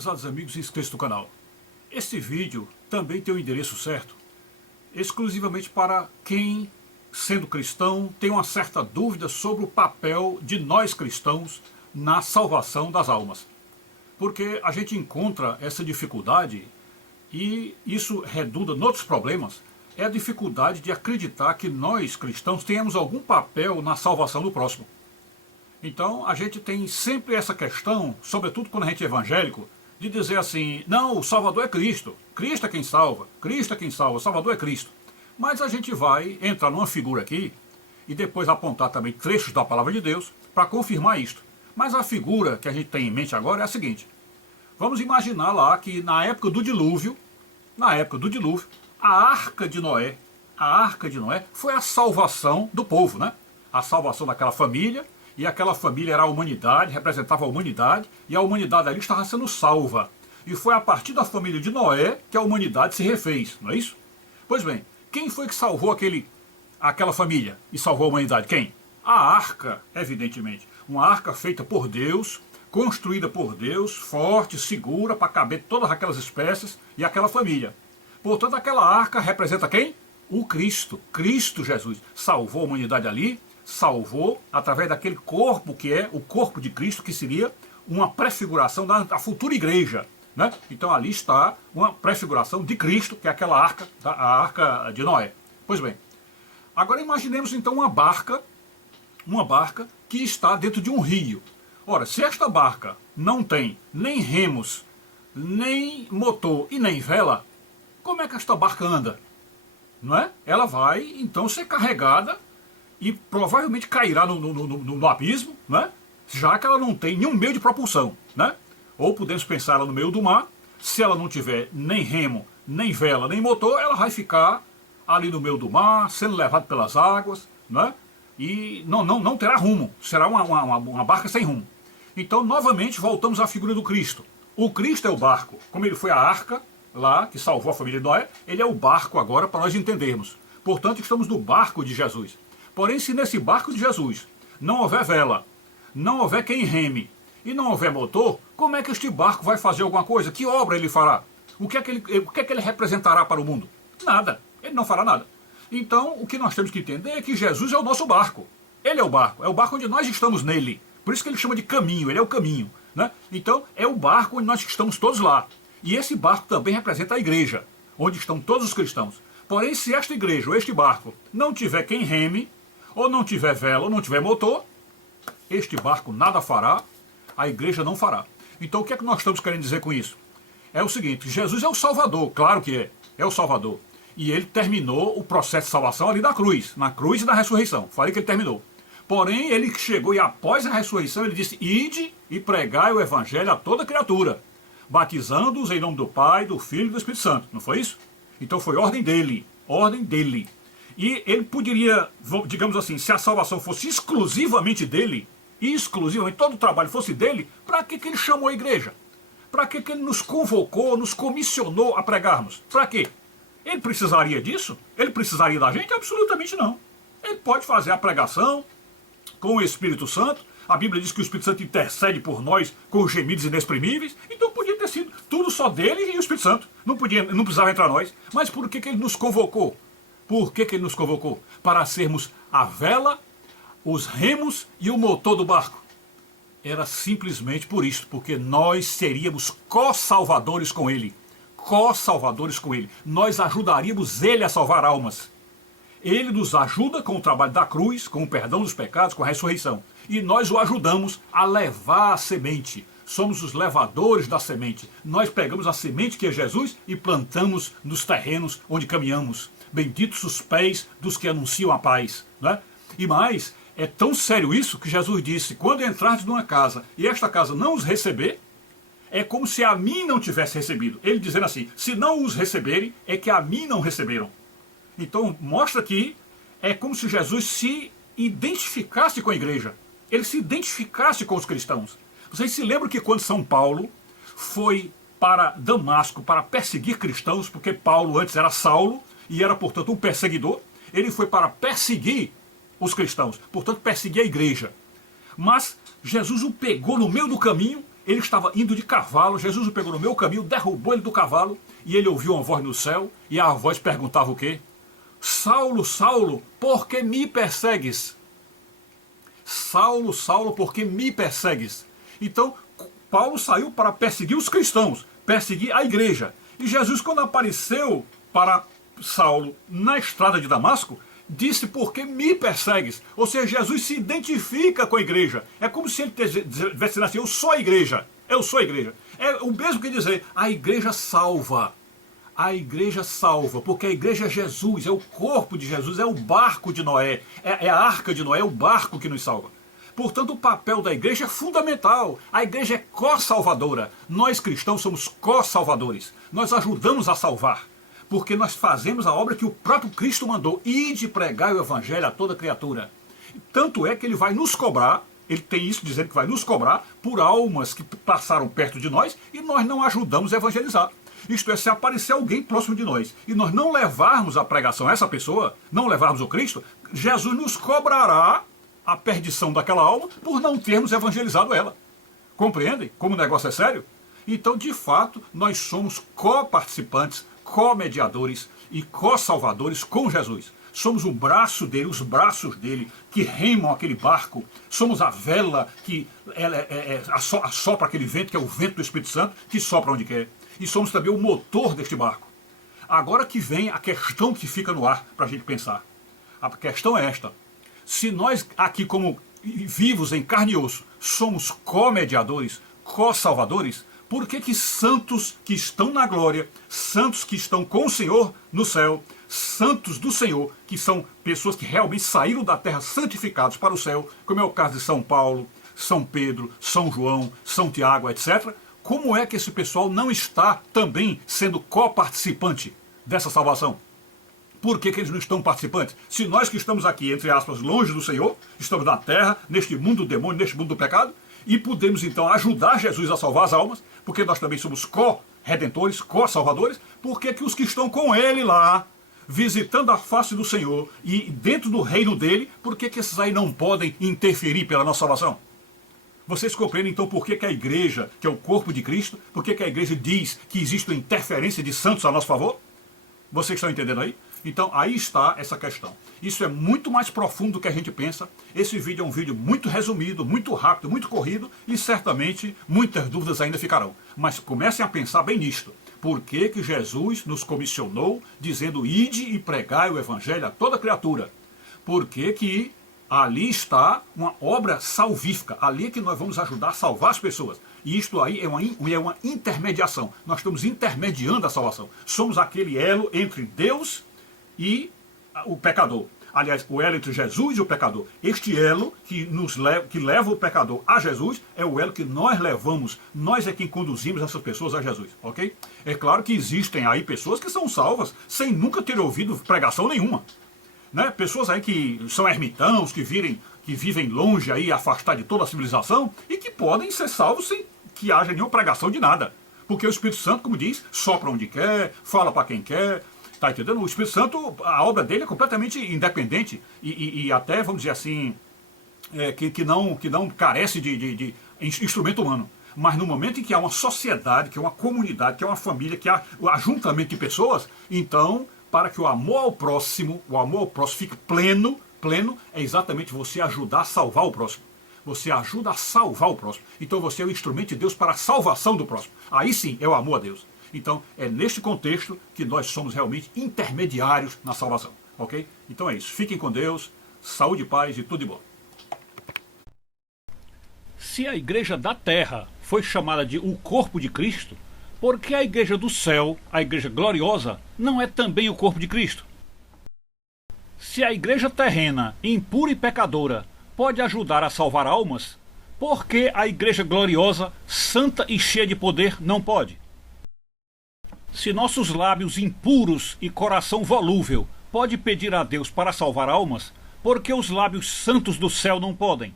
Prezados amigos inscritos do canal, este vídeo também tem o endereço certo, exclusivamente para quem, sendo cristão, tem uma certa dúvida sobre o papel de nós cristãos na salvação das almas. Porque a gente encontra essa dificuldade, e isso redunda em outros problemas, é a dificuldade de acreditar que nós cristãos tenhamos algum papel na salvação do próximo. Então a gente tem sempre essa questão, sobretudo quando a gente é evangélico, de dizer assim, não, o Salvador é Cristo, Cristo é quem salva, Cristo é quem salva, o Salvador é Cristo. Mas a gente vai entrar numa figura aqui e depois apontar também trechos da palavra de Deus para confirmar isto. Mas a figura que a gente tem em mente agora é a seguinte: vamos imaginar lá que na época do dilúvio, a arca de Noé foi a salvação do povo, né? A salvação daquela família. E aquela família era a humanidade, representava a humanidade, e a humanidade ali estava sendo salva. E foi a partir da família de Noé que a humanidade se refez, não é isso? Pois bem, quem foi que salvou aquela família e salvou a humanidade? Quem? A arca, evidentemente. Uma arca feita por Deus, construída por Deus, forte, segura, para caber todas aquelas espécies e aquela família. Portanto, aquela arca representa quem? O Cristo. Cristo Jesus salvou a humanidade ali, salvou através daquele corpo que é o corpo de Cristo, que seria uma prefiguração da futura igreja, né? Então ali está uma prefiguração de Cristo, que é aquela arca, a arca de Noé. Pois bem, agora imaginemos então uma barca que está dentro de um rio. Ora, se esta barca não tem nem remos, nem motor e nem vela, como é que esta barca anda? Não é? Ela vai então ser carregada e provavelmente cairá no abismo, né? Já que ela não tem nenhum meio de propulsão, né? Ou podemos pensar ela no meio do mar, se ela não tiver nem remo, nem vela, nem motor, ela vai ficar ali no meio do mar, sendo levada pelas águas, né? E não terá rumo, será uma barca sem rumo. Então, novamente, voltamos à figura do Cristo. O Cristo é o barco, como ele foi a arca, lá, que salvou a família de Noé, ele é o barco agora para nós entendermos. Portanto, estamos no barco de Jesus. Porém, se nesse barco de Jesus não houver vela, não houver quem reme e não houver motor, como é que este barco vai fazer alguma coisa? Que obra ele fará? O que é que ele representará para o mundo? Nada. Ele não fará nada. Então, o que nós temos que entender é que Jesus é o nosso barco. Ele é o barco onde nós estamos nele. Por isso que ele chama de caminho, ele é o caminho, né? Então, é o barco onde nós estamos todos lá. E esse barco também representa a igreja, onde estão todos os cristãos. Porém, se esta igreja ou este barco não tiver quem reme, ou não tiver vela, ou não tiver motor, este barco nada fará, a igreja não fará. Então o que é que nós estamos querendo dizer com isso? É o seguinte, Jesus é o Salvador, claro que é o Salvador. E ele terminou o processo de salvação ali na cruz e na ressurreição. Falei que ele terminou. Porém, ele chegou e após a ressurreição, ele disse, ide e pregai o evangelho a toda criatura, batizando-os em nome do Pai, do Filho e do Espírito Santo. Não foi isso? Então foi ordem dele. E ele poderia, digamos assim, se a salvação fosse exclusivamente dele, todo o trabalho fosse dele, para que ele chamou a igreja? Para que ele nos convocou, nos comissionou a pregarmos? Para quê? Ele precisaria disso? Ele precisaria da gente? Absolutamente não. Ele pode fazer a pregação com o Espírito Santo. A Bíblia diz que o Espírito Santo intercede por nós com gemidos inexprimíveis. Então podia ter sido tudo só dele e o Espírito Santo. Não precisava entrar nós. Mas por que ele nos convocou? Por que ele nos convocou? Para sermos a vela, os remos e o motor do barco. Era simplesmente por isso, porque nós seríamos co-salvadores com ele. Co-salvadores com ele. Nós ajudaríamos ele a salvar almas. Ele nos ajuda com o trabalho da cruz, com o perdão dos pecados, com a ressurreição. E nós o ajudamos a levar a semente. Somos os levadores da semente. Nós pegamos a semente que é Jesus e plantamos nos terrenos onde caminhamos. Benditos os pés dos que anunciam a paz, né? E mais, é tão sério isso que Jesus disse, quando entrardes numa casa e esta casa não os receber, é como se a mim não tivesse recebido. Ele dizendo assim, se não os receberem, é que a mim não receberam. Então mostra que é como se Jesus se identificasse com a igreja. Ele se identificasse com os cristãos. Vocês se lembram que quando São Paulo foi para Damasco para perseguir cristãos, porque Paulo antes era Saulo, e era, portanto, um perseguidor, ele foi para perseguir os cristãos, portanto, perseguir a igreja. Mas Jesus o pegou no meio do caminho, ele estava indo de cavalo, Jesus o pegou no meio caminho, derrubou ele do cavalo, e ele ouviu uma voz no céu, e a voz perguntava o quê? Saulo, Saulo, por que me persegues? Saulo, Saulo, por que me persegues? Então, Paulo saiu para perseguir os cristãos, perseguir a igreja. E Jesus, quando apareceu para Saulo na estrada de Damasco, disse, por que me persegues? Ou seja, Jesus se identifica com a igreja. É como se ele tivesse assim, eu sou a igreja, eu sou a igreja. É o mesmo que dizer, a igreja salva. A igreja salva, porque a igreja é Jesus, é o corpo de Jesus, é o barco de Noé, é a arca de Noé, é o barco que nos salva. Portanto, o papel da igreja é fundamental. A igreja é co-salvadora. Nós cristãos somos co-salvadores. Nós ajudamos a salvar, porque nós fazemos a obra que o próprio Cristo mandou, ide pregar o evangelho a toda criatura. Tanto é que ele vai nos cobrar, ele tem isso dizendo que vai nos cobrar por almas que passaram perto de nós e nós não ajudamos a evangelizar. Isto é, se aparecer alguém próximo de nós e nós não levarmos a pregação a essa pessoa, não levarmos o Cristo, Jesus nos cobrará a perdição daquela alma por não termos evangelizado ela. Compreendem como o negócio é sério? Então, de fato, nós somos co-participantes, co-mediadores e co-salvadores com Jesus. Somos o braço dele, os braços dele que remam aquele barco. Somos a vela que assopra aquele vento, que é o vento do Espírito Santo, que sopra onde quer. E somos também o motor deste barco. Agora que vem a questão que fica no ar para a gente pensar. A questão é esta. Se nós aqui, como vivos em carne e osso, somos co-mediadores, co-salvadores, por que santos que estão na glória, santos que estão com o Senhor no céu, santos do Senhor, que são pessoas que realmente saíram da terra santificados para o céu, como é o caso de São Paulo, São Pedro, São João, São Tiago, etc., como é que esse pessoal não está também sendo co-participante dessa salvação? Por que eles não estão participantes? Se nós que estamos aqui, entre aspas, longe do Senhor, estamos na terra, neste mundo do demônio, neste mundo do pecado, e podemos então ajudar Jesus a salvar as almas, porque nós também somos co-redentores, co-salvadores, por que os que estão com ele lá, visitando a face do Senhor e dentro do reino dele, por que esses aí não podem interferir pela nossa salvação? Vocês compreendem então por que a igreja, que é o corpo de Cristo, por que a igreja diz que existe uma interferência de santos a nosso favor? Vocês estão entendendo aí? Então aí está essa questão. Isso é muito mais profundo do que a gente pensa. Esse vídeo é um vídeo muito resumido, muito rápido, muito corrido e certamente muitas dúvidas ainda ficarão. Mas comecem a pensar bem nisto. Por que Jesus nos comissionou dizendo ide e pregai o evangelho a toda criatura? Por que ali está uma obra salvífica, ali é que nós vamos ajudar a salvar as pessoas. E isto aí é uma intermediação. Nós estamos intermediando a salvação. Somos aquele elo entre Deus e o pecador. Aliás, o elo entre Jesus e o pecador. Este elo que leva o pecador a Jesus é o elo que nós levamos. Nós é quem conduzimos essas pessoas a Jesus, ok? É claro que existem aí pessoas que são salvas sem nunca ter ouvido pregação nenhuma. Né? Pessoas aí que são ermitãos, que vivem longe, aí, afastados de toda a civilização, e que podem ser salvos sem que haja nenhuma pregação de nada. Porque o Espírito Santo, como diz, sopra onde quer, fala para quem quer, tá entendendo? O Espírito Santo, a obra dele é completamente independente, e até, vamos dizer assim, que não carece de instrumento humano. Mas no momento em que há uma sociedade, que é uma comunidade, que é uma família, que há o ajuntamento de pessoas, então, para que o amor ao próximo fique pleno, é exatamente você ajudar a salvar o próximo. Você ajuda a salvar o próximo. Então você é o instrumento de Deus para a salvação do próximo. Aí sim é o amor a Deus. Então é neste contexto que nós somos realmente intermediários na salvação. Ok? Então é isso. Fiquem com Deus, saúde, paz e tudo de bom. Se a igreja da terra foi chamada de o corpo de Cristo, por que a igreja do céu, a igreja gloriosa, não é também o corpo de Cristo? Se a igreja terrena, impura e pecadora, pode ajudar a salvar almas, por que a igreja gloriosa, santa e cheia de poder, não pode? Se nossos lábios impuros e coração volúvel pode pedir a Deus para salvar almas, por que os lábios santos do céu não podem?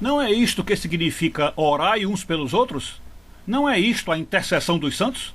Não é isto que significa orai uns pelos outros? Não é isto a intercessão dos santos?